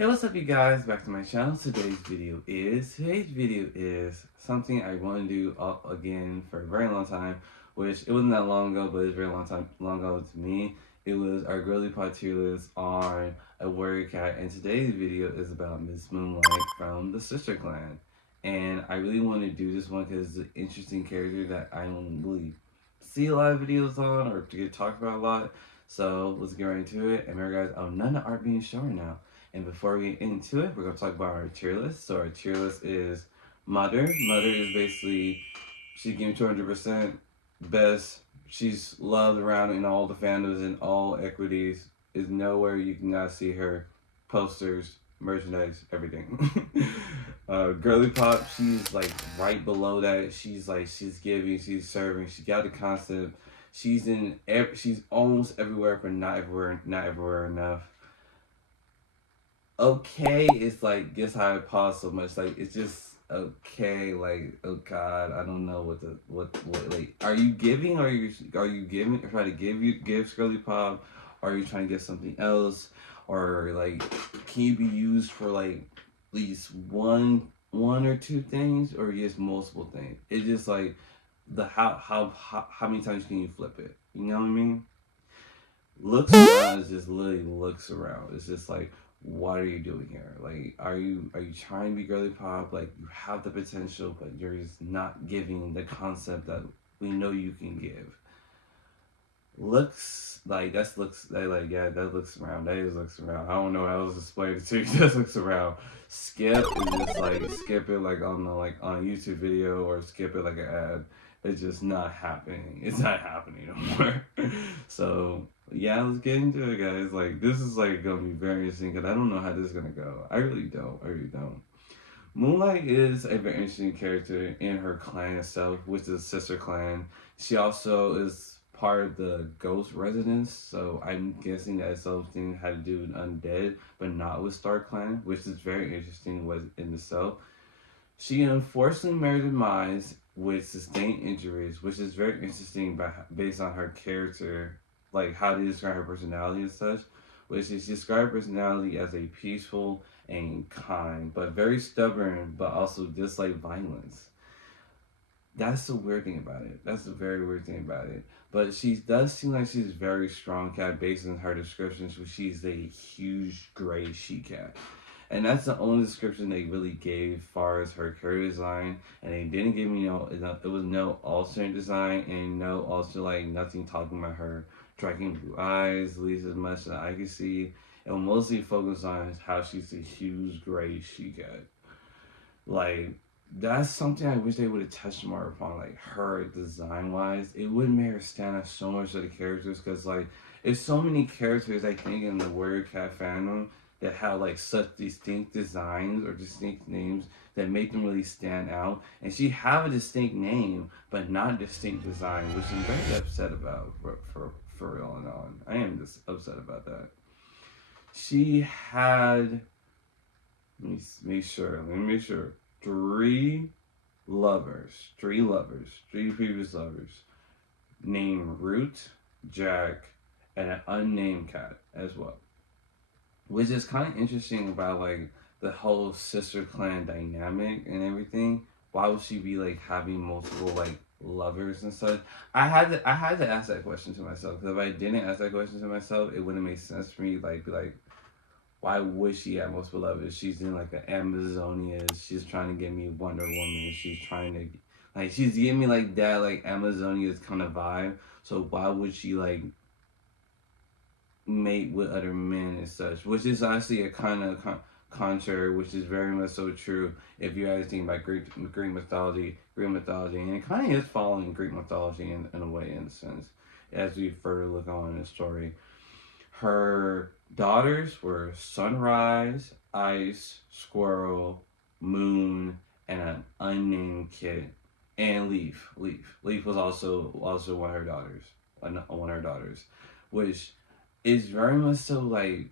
Hey, what's up you guys? Back to my channel. Today's video is something I want to do again for a very long time, which it wasn't that long ago, but it's very long ago to me. It was our girly pot tier list on a warrior cat, and today's video is about Miss Moonlight from the Sister Clan. And I really want to do this one because it's an interesting character that I don't really see a lot of videos on or to get talked about a lot. So let's get right into it. And remember guys, none of art being shown now. And before we get into it, we're going to talk about our tier list. So our tier list is Mother. Mother is basically, she's giving 200% best. She's loved around in all the fandoms and all equities. Is nowhere you can not see her posters, merchandise, everything. Girlypop, she's like right below that. She's giving, she's serving. She got the concept. She's she's almost everywhere, but not everywhere enough. Okay, it's like gets how it pause so much. Like it's just okay. Like oh god, I don't know what like. Are you giving? Or are you giving? Trying to give Girlypop? Or are you trying to get something else? Or like can you be used for like at least one or two things, or just multiple things? It's just like the how many times can you flip it? You know what I mean? Looks around is just literally looks around. It's just like, what are you doing here? Like, are you trying to be Girlypop? Like, you have the potential, but you're just not giving the concept that we know you can give. Looks like that looks around. That is looks around. I don't know how else to explain it to you. That looks around. Skip is just like skip it like on a YouTube video or skip it like an ad. It's just not happening. It's not happening no more. So yeah, let's get into it, guys. Like this is like gonna be very interesting because I don't know how this is gonna go. I really don't. I really don't. Moonlight is a very interesting character in her clan itself, which is Sister Clan. She also is part of the ghost residence, so I'm guessing that something had to do with undead, but not with Star Clan, which is very interesting was in itself. She unfortunately married a demise with sustained injuries, which is very interesting based on her character, like how they describe her personality and such, which is describe her personality as a peaceful and kind, but very stubborn, but also dislike violence. That's the weird thing about it. That's the very weird thing about it. But she does seem like she's a very strong cat based on her descriptions, where she's a huge gray she cat. And that's the only description they really gave as far as her character design. And they didn't give me it was no alternate design and no also like nothing talking about her striking blue eyes, at least as much as I can see. It will mostly focus on how she's a huge gray she cat. Like that's something I wish they would have touched more upon, like her design wise. It would make her stand out so much to the characters because like there's so many characters I think in the Warrior Cat fandom that have like such distinct designs or distinct names that make them really stand out. And she have a distinct name, but not distinct design, which I'm very upset about for real and on. I am just upset about that. She had let me make sure. Three three previous lovers, named Root, Jack, and an unnamed cat as well. Which is kind of interesting about like the whole sister clan dynamic and everything. Why would she be like having multiple like lovers and such? I had to ask that question to myself because if I didn't ask that question to myself, it wouldn't make sense for me. Like be like, why would she have most beloved? She's in like the Amazonia. She's trying to get me Wonder Woman. She's trying to like she's giving me like that like Amazonia's kind of vibe. So why would she like mate with other men and such? Which is actually a kind of contrary, which is very much so true if you guys think about Greek mythology, and it kind of is following Greek mythology in a way, in a sense, as we further look on in the story. Her daughters were Sunrise, Ice, Squirrel, Moon, and an unnamed kid, and Leaf. Leaf was also one of her daughters, which is very much so like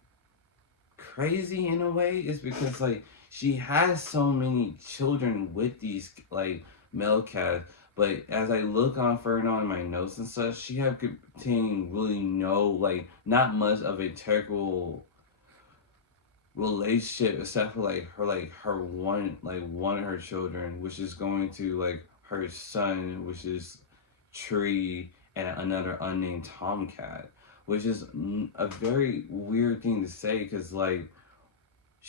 crazy in a way. Is because like she has so many children with these like male cats. But as I look on further on in my notes and such, she have containing really no, like, not much of a technical relationship except for one of her children, which is going to like her son, which is Tree, and another unnamed Tomcat, which is a very weird thing to say because like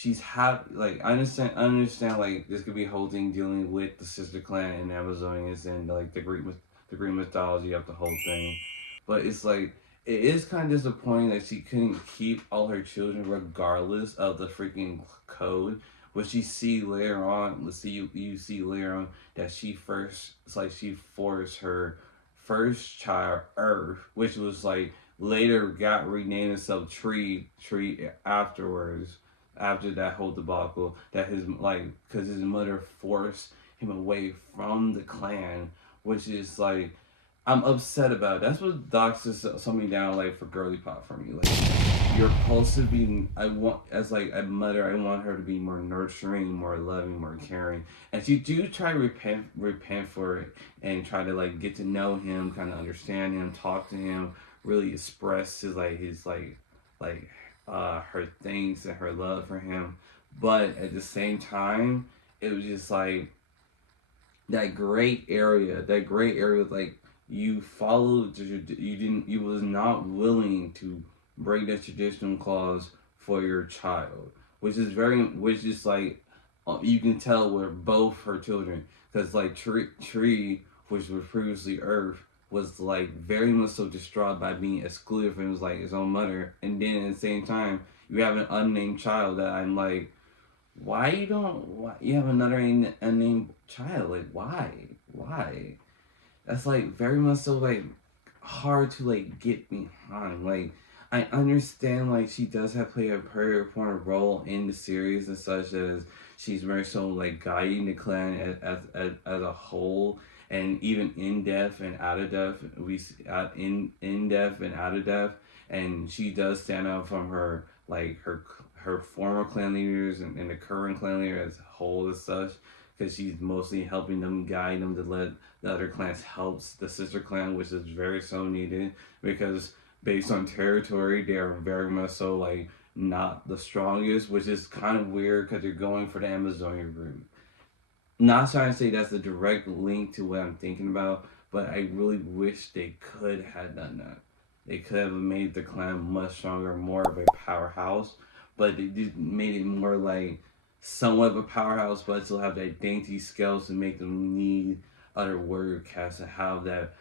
I understand like this could be a whole thing dealing with the sister clan and Amazonians and like the Greek mythology of the whole thing, but it's like it is kind of disappointing that she couldn't keep all her children regardless of the freaking code. Which you see later on, you see later on that it's like she forced her first child Earth, which was like later got renamed itself Tree afterwards, after that whole debacle, that his like because his mother forced him away from the clan, which is like I'm upset about it. That's what doctors something down like for Girlypop for me. Like you're supposed to be. I want as like a mother. I want her to be more nurturing, more loving, more caring. And she do try to repent for it, and try to like get to know him, kind of understand him, talk to him, really express like her things and her love for him. But at the same time, it was just like that gray area like you followed you was not willing to break the traditional clause for your child, which is like you can tell were both her children because like Tree, which was previously Earth, was like very much so distraught by being excluded from his own mother, and then at the same time you have an unnamed child that I'm like, why you have another unnamed child? Like why? That's like very much so like hard to like get behind. Like I understand like she does have played a very important role in the series and such as she's very so like guiding the clan as a whole, and even in death and out of death in death and out of death, and she does stand up from her former clan leaders and the current clan leader as a whole as such, because she's mostly helping them, guide them to let the other clans helps the sister clan, which is very so needed because based on territory, they are very much so like not the strongest, which is kind of weird because they're going for the Amazonian route. Not trying to say that's a direct link to what I'm thinking about, but I really wish they could have done that. They could have made the clan much stronger, more of a powerhouse, but they just made it more like somewhat of a powerhouse, but still have that dainty scales to make them need other warrior casts to have that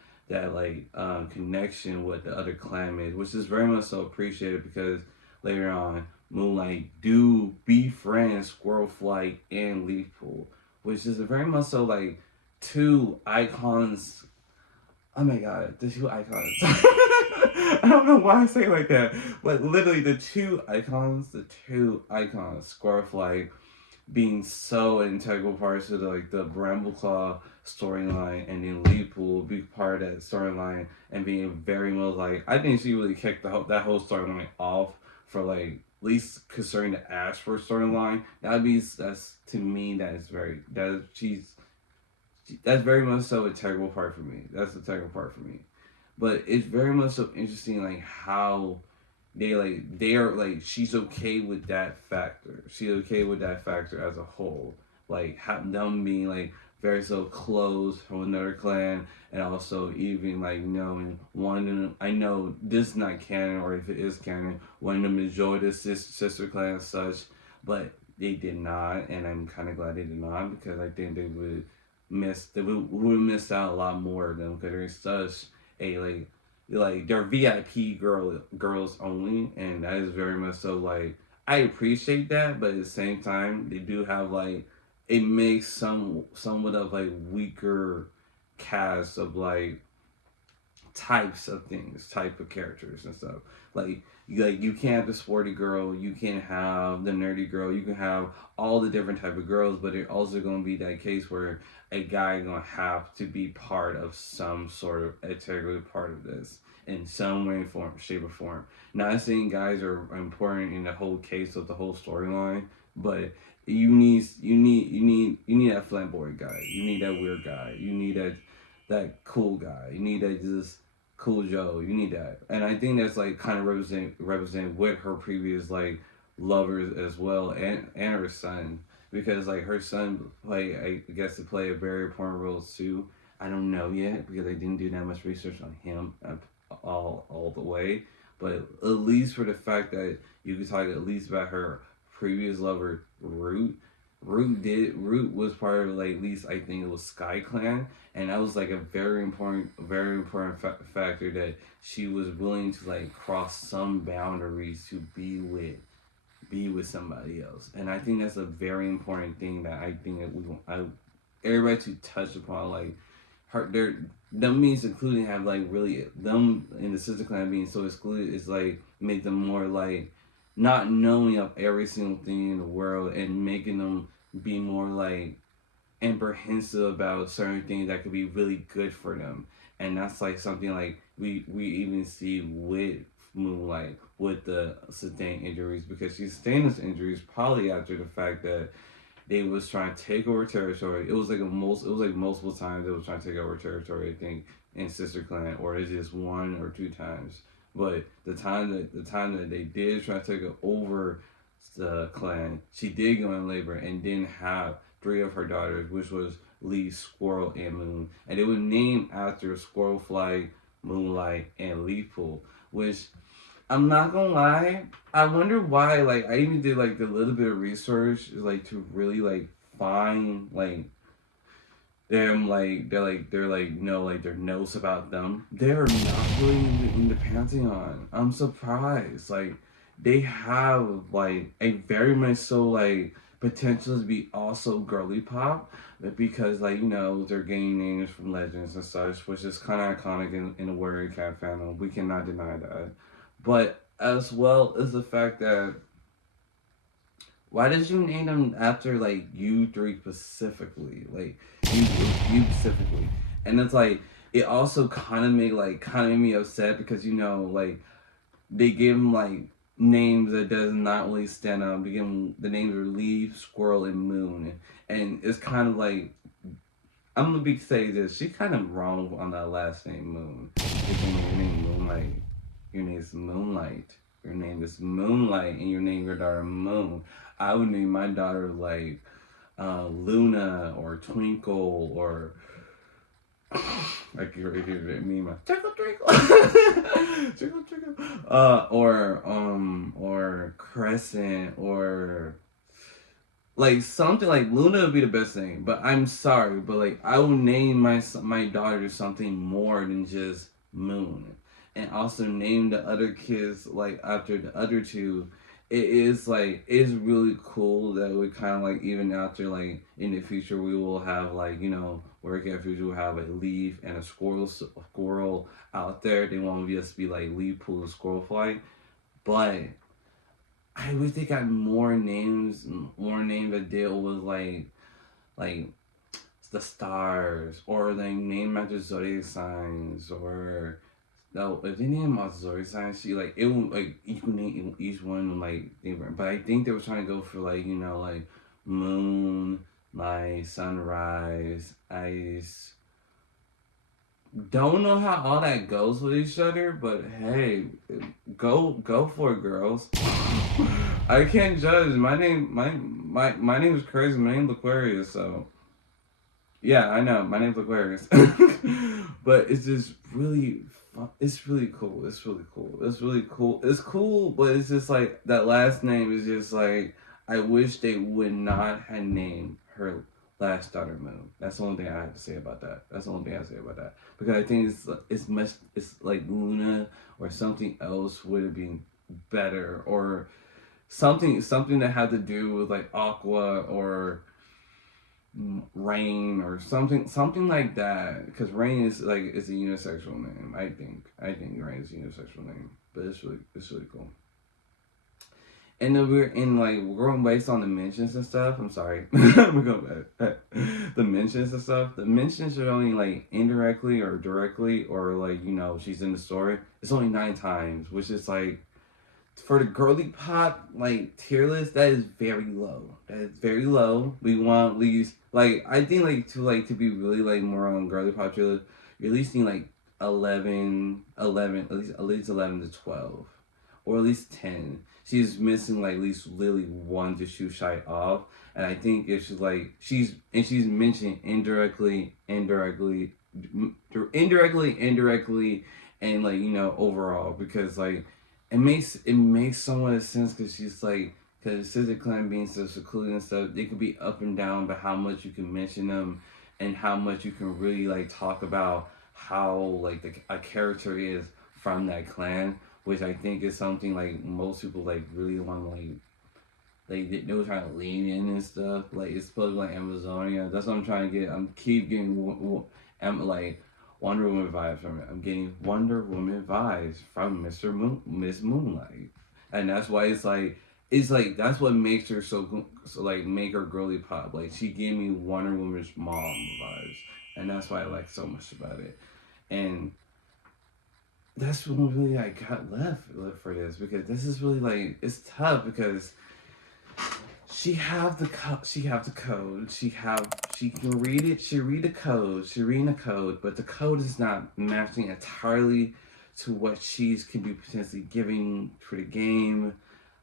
connection with the other clanmates, which is very much so appreciated because later on Moonlight do befriend Squirrel Flight and Leafpool, which is very much so like two icons. Oh my god, the two icons. I don't know why I say it like that, but literally the two icons, Squirrel Flight being so integral parts of the Brambleclaw storyline, and then Leepool be part of that storyline and being very much like I think she really kicked that whole storyline off for like at least concerning the Ashford storyline. That's to me that is very that she's that's very much so integral part for me. That's the integral part for me. But it's very much so interesting like how they are like she's okay with that factor. She's okay with that factor as a whole. Like them being like very so close from another clan, and also even like knowing one of them. I know this is not canon, or if it is canon, one of them enjoyed the sister clan as such, but they did not, and I'm kind of glad they did not because I think they would have missed out a lot more of them because they're such a they're VIP girls only, and that is very much so like I appreciate that, but at the same time they do have like it makes somewhat of like weaker cast of like types of things, type of characters and stuff. You can't have the sporty girl, you can't have the nerdy girl, you can have all the different type of girls, but it also gonna be that case where a guy gonna have to be part of some sort of integral part of this in some way, form, shape, or form. Not saying guys are important in the whole case of the whole storyline, but you need that flamboyant guy. You need that weird guy. You need that cool guy. You need that just cool Joe. You need that, and I think that's like kind of represent with her previous like lovers as well, and her son, because like her son gets to play a very important role too. I don't know yet because I didn't do that much research on him all the way, but at least for the fact that you could talk at least about her previous lover Root. Root was part of like at least I think it was Sky Clan, and that was like a very important factor that she was willing to like cross some boundaries to be with somebody else. And I think that's a very important thing that I think that everybody to touch upon, like her their them means including have like really them in the sister clan being so excluded is like make them more like not knowing of every single thing in the world and making them be more like apprehensive about certain things that could be really good for them. And that's like something like we even see with Moonlight with the sustained injuries, because she sustained those injuries probably after the fact that they was trying to take over territory. It was like multiple times they was trying to take over territory, I think, in Sister Clan, or it's just one or two times. But the time that they did try to take over the clan, she did go in labor and didn't have three of her daughters, which was Lee, Squirrel, and Moon. And they were named after Squirrel Flight, Moonlight, and Leaf Pool, which I'm not gonna lie, I wonder why, like, I even did, like, a little bit of research, like, to really, like, find, like, them, like, no, like, their notes about them. They're not really in the Pantheon. I'm surprised. Like, they have, like, a very much so, like, potential to be also girly pop, because, like, they're getting names from legends and such, which is kind of iconic in the Warrior Cat fandom. We cannot deny that. But as well as the fact that why did you name them after like you three specifically, like you specifically? And it's like it also kind of made me upset because like they give them like names that does not really stand out. They give them the names are Leaf, Squirrel, and Moon, and it's kind of like I'm gonna say this. She kind of wrong on that last name Moon. It's your name Moonlight. Your name is Moonlight. Your name is Moonlight, and you name your daughter Moon. I would name my daughter like Luna or Twinkle or like you're me my Twinkle Twinkle Twinkle Twinkle or Crescent or like something like Luna would be the best name. But I'm sorry, but like I will name my daughter something more than just Moon. And also name the other kids like after the other two. It's really cool that we kind of like even after like in the future we will have like working at future we'll have a leaf and a squirrel out there. They won't just be like leaf pool and squirrel flight, but I wish they got more names that deal with like the stars or like name after zodiac signs or. No, if they name them zodiac signs, it will like you can name each one like different. But I think they were trying to go for like like moon, like sunrise, ice. Don't know how all that goes with each other, but hey, go for it, girls. I can't judge. My name is crazy. My name's Aquarius, so yeah, I know. My name's Aquarius, but it's just really. It's really cool. It's really cool. It's really cool. It's cool, but it's just like that last name is just like I wish they would not have named her last daughter Moon. That's the only thing I have to say about that. That's the only thing I have to say about that, because I think it's like Luna or something else would have been better, or something that had to do with like Aqua or Rain or something like that, because Rain is like it's a unisexual name. I think Rain is a unisexual name, but it's really cool. And then we're going based on the mentions and stuff. I'm sorry, we're going back. The mentions and stuff. The mentions are only like indirectly or directly, or like she's in the story. It's only 9 times, which is like. For the girly pop like tier list, that is very low. That is very low. We want at least I think to be really like more on girly pop tier list, you at least need like 11 at least 11 to 12, or at least 10. she's missing like at least literally one to shoe shy off. And I think it's like she's mentioned indirectly, and like overall, because like it makes somewhat of sense, because she's like, because Scissor Clan being so secluded and stuff, they could be up and down, but how much you can mention them and how much you can really like talk about how like a character is from that clan, which I think is something like most people like really want to they were trying to lean in and stuff. Like it's supposed to be like Amazonia. That's what I'm trying to get. I'm keep getting like Wonder Woman vibes from it. I'm getting Wonder Woman vibes from Miss Moonlight, and that's why it's like that's what makes her so like make her girly pop. Like she gave me Wonder Woman's mom vibes, and that's why I like so much about it. And that's what really I got left for this, because this is really like it's tough, because she have the code. She can read it. She read the code. She reading the code, but the code is not matching entirely to what she's can be potentially giving for the game.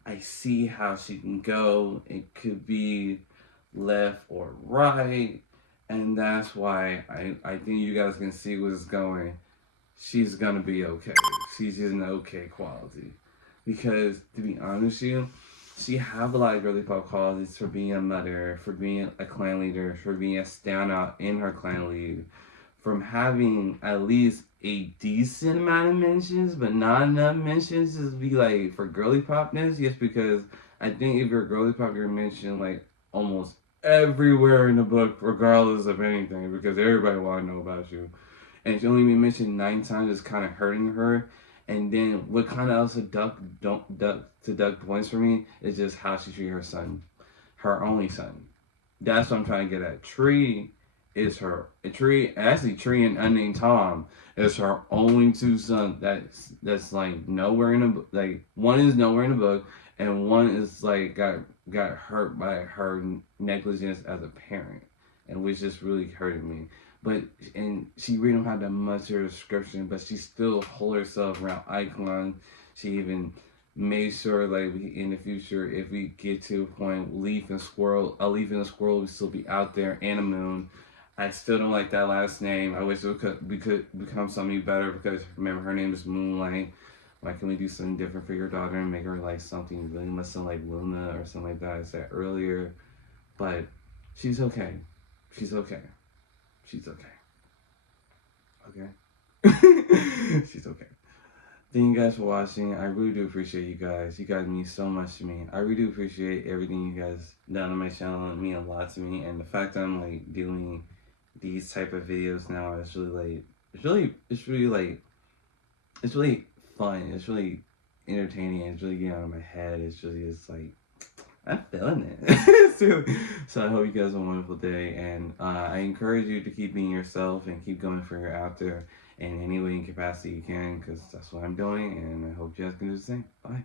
I see how she can go. It could be left or right, and that's why I think you guys can see where it's going. She's gonna be okay. She's just an okay quality, because to be honest with you, she have a lot of girly pop qualities for being a mother, for being a clan leader, for being a standout in her clan lead, from having at least a decent amount of mentions, but not enough mentions to be like for girly popness. Yes, because I think if you're girly pop, you're mentioned like almost everywhere in the book, regardless of anything, because everybody want to know about you. And she only been mentioned 9 times, is kind of hurting her. And then what kind of also duck points for me is just how she treated her son, her only son. That's what I'm trying to get at. Tree is her Tree and Unnamed Tom is her only two sons. That's like nowhere in the book. Like one is nowhere in the book, and one is like got hurt by her negligence as a parent, and which just really hurted me. But and she really don't have that much of a description, but she still hold herself around Icon. She even made sure like in the future, if we get to a point, a Leaf and a Squirrel will still be out there, and a Moon. I still don't like that last name. I wish it could become something better, because remember her name is Moonlight. Why can't we do something different for your daughter and make her like something really much like Luna or something like that I said earlier? But she's okay. She's okay. She's okay. Okay? She's okay. Thank you guys for watching. I really do appreciate you guys. You guys mean so much to me. I really do appreciate everything you guys done on my channel. It means a lot to me. And the fact that I'm like doing these type of videos now is really like it's really fun. It's really entertaining. It's really getting out of my head. It's like I'm feeling it. So I hope you guys have a wonderful day, and I encourage you to keep being yourself and keep going for your out there in any way and capacity you can, because that's what I'm doing, and I hope you guys can do the same. Bye.